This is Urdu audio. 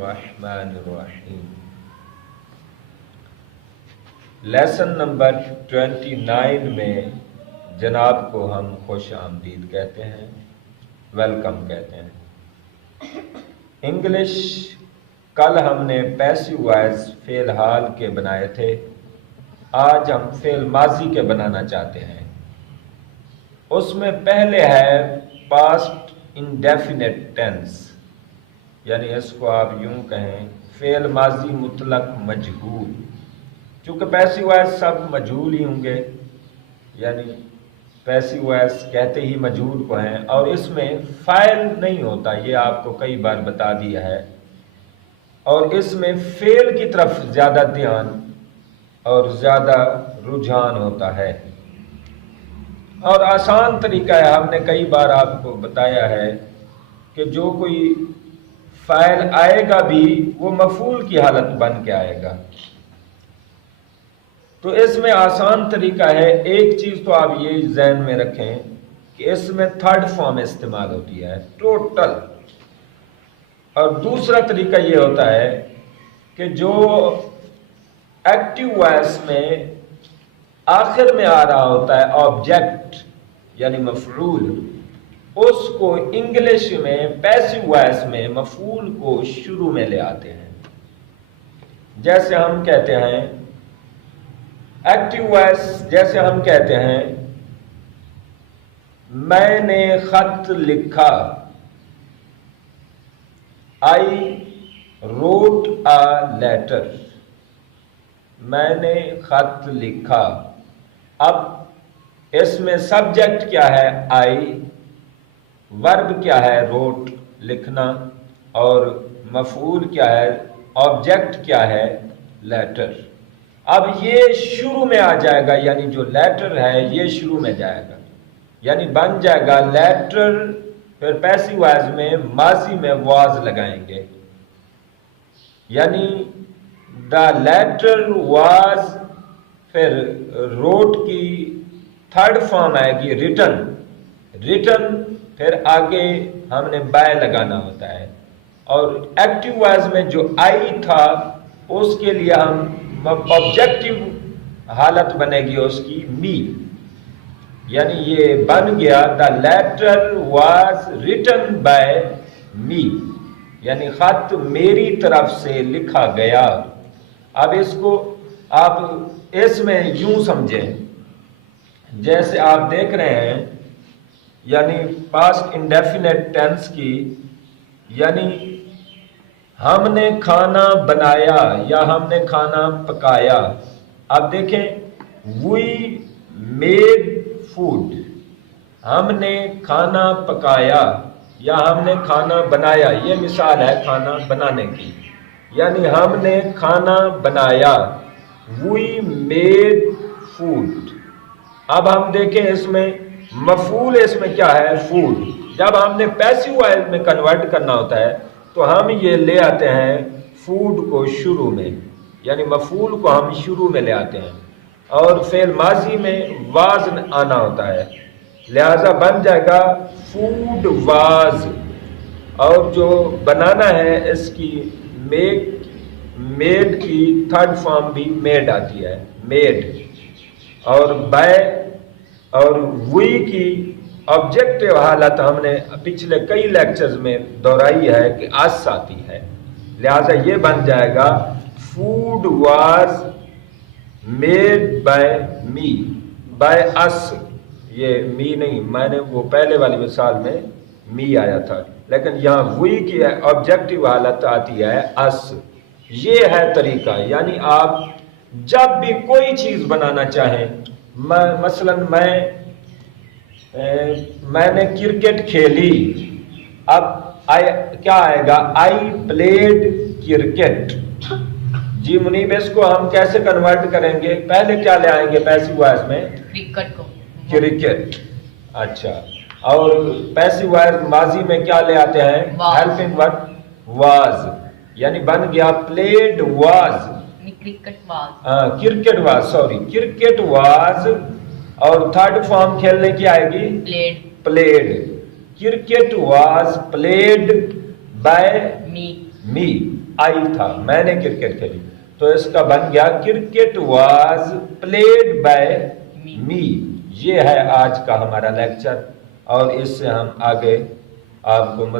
الرحمن الرحیم۔ لیسن نمبر 29 میں جناب کو ہم خوش آمدید کہتے ہیں، ویلکم کہتے ہیں۔ انگلش کل ہم نے پیسو وائز فعل حال کے بنائے تھے، آج ہم فعل ماضی کے بنانا چاہتے ہیں۔ اس میں پہلے ہے پاسٹ انڈیفینٹ ٹینس، یعنی اس کو آپ یوں کہیں فعل ماضی مطلق مجہول، چونکہ پیسو وائز سب مجہول ہی ہوں گے، یعنی پیسو وائز کہتے ہی مجہول کو ہیں، اور اس میں فاعل نہیں ہوتا، یہ آپ کو کئی بار بتا دیا ہے، اور اس میں فعل کی طرف زیادہ دھیان اور زیادہ رجحان ہوتا ہے، اور آسان طریقہ ہے، ہم نے کئی بار آپ کو بتایا ہے کہ جو کوئی فاعل آئے گا بھی وہ مفعول کی حالت بن کے آئے گا۔ تو اس میں آسان طریقہ ہے، ایک چیز تو آپ یہ ذہن میں رکھیں کہ اس میں تھرڈ فارم استعمال ہوتی ہے ٹوٹل، اور دوسرا طریقہ یہ ہوتا ہے کہ جو ایکٹیو وائس میں آخر میں آ رہا ہوتا ہے آبجیکٹ یعنی مفعول، اس کو انگلش میں پیسو وائس میں مفعول کو شروع میں لے آتے ہیں۔ جیسے ہم کہتے ہیں ایکٹیو وائس، جیسے ہم کہتے ہیں میں نے خط لکھا، I wrote a letter، میں نے خط لکھا۔ اب اس میں سبجیکٹ کیا ہے I، ورب کیا ہے wrote لکھنا، اور مفعول کیا ہے آبجیکٹ کیا ہے لیٹر۔ اب یہ شروع میں آ جائے گا، یعنی جو لیٹر ہے یہ شروع میں جائے گا، یعنی بن جائے گا لیٹر، پھر پیسو وائز میں ماضی میں واز لگائیں گے، یعنی دا لیٹر واز، پھر روٹ کی تھرڈ فارم آئے گی ریٹن، پھر آگے ہم نے بائے لگانا ہوتا ہے، اور ایکٹیو وائز میں جو آئی تھا اس کے لیے ہم آبجیکٹیو حالت بنے گی اس کی می، یعنی یہ بن گیا the letter was written by me, یعنی خط میری طرف سے لکھا گیا۔ اب اس کو آپ اس میں یوں سمجھیں، جیسے آپ دیکھ رہے ہیں یعنی پاسٹ انڈیفینٹ ٹینس کی، یعنی ہم نے کھانا بنایا یا ہم نے کھانا پکایا۔ اب دیکھیں وی میڈ فوڈ، ہم نے کھانا پکایا یا ہم نے کھانا بنایا، یہ مثال ہے کھانا بنانے کی، یعنی ہم نے کھانا بنایا، وی میڈ فوڈ۔ اب ہم دیکھیں اس میں مفعول اس میں کیا ہے فوڈ، جب ہم نے پیسو وائز میں کنورٹ کرنا ہوتا ہے تو ہم یہ لے آتے ہیں فوڈ کو شروع میں، یعنی مفعول کو ہم شروع میں لے آتے ہیں، اور فعل ماضی میں واز آنا ہوتا ہے، لہذا بن جائے گا فوڈ واز، اور جو بنانا ہے اس کی میڈ کی تھرڈ فارم بھی میڈ آتی ہے، میڈ، اور بائی اور وی کی آبجیکٹیو حالت ہم نے پچھلے کئی لیکچرز میں دہرائی ہے کہ اس آتی ہے، لہذا یہ بن جائے گا food was made by me, by us, یہ می نہیں، میں نے وہ پہلے والی مثال میں می آیا تھا، لیکن یہاں وی کی آبجیکٹیو حالت آتی ہے اس۔ یہ ہے طریقہ، یعنی آپ جب بھی کوئی چیز بنانا چاہیں، مثلا میں نے کرکٹ کھیلی، اب کیا آئے گا آئی پلیڈ کرکٹ۔ جی منیب، اس کو ہم کیسے کنورٹ کریں گے؟ پہلے کیا لے آئیں گے پیسو وائز میں؟ کرکٹ۔ اچھا، اور پیسو وائز ماضی میں کیا لے آتے ہیں؟ ہیلپنگ ورب واز، یعنی بن گیا played was, cricket was, sorry cricket was, اور تھرڈ فارم کھیلنے کی آئے گی played, cricket was played by me آئی تھا، میں نے کرکٹ کھیلی، تو اس کا بن گیا cricket was played by me. یہ ہے آج کا ہمارا لیکچر، اور اس سے ہم آگے آپ کو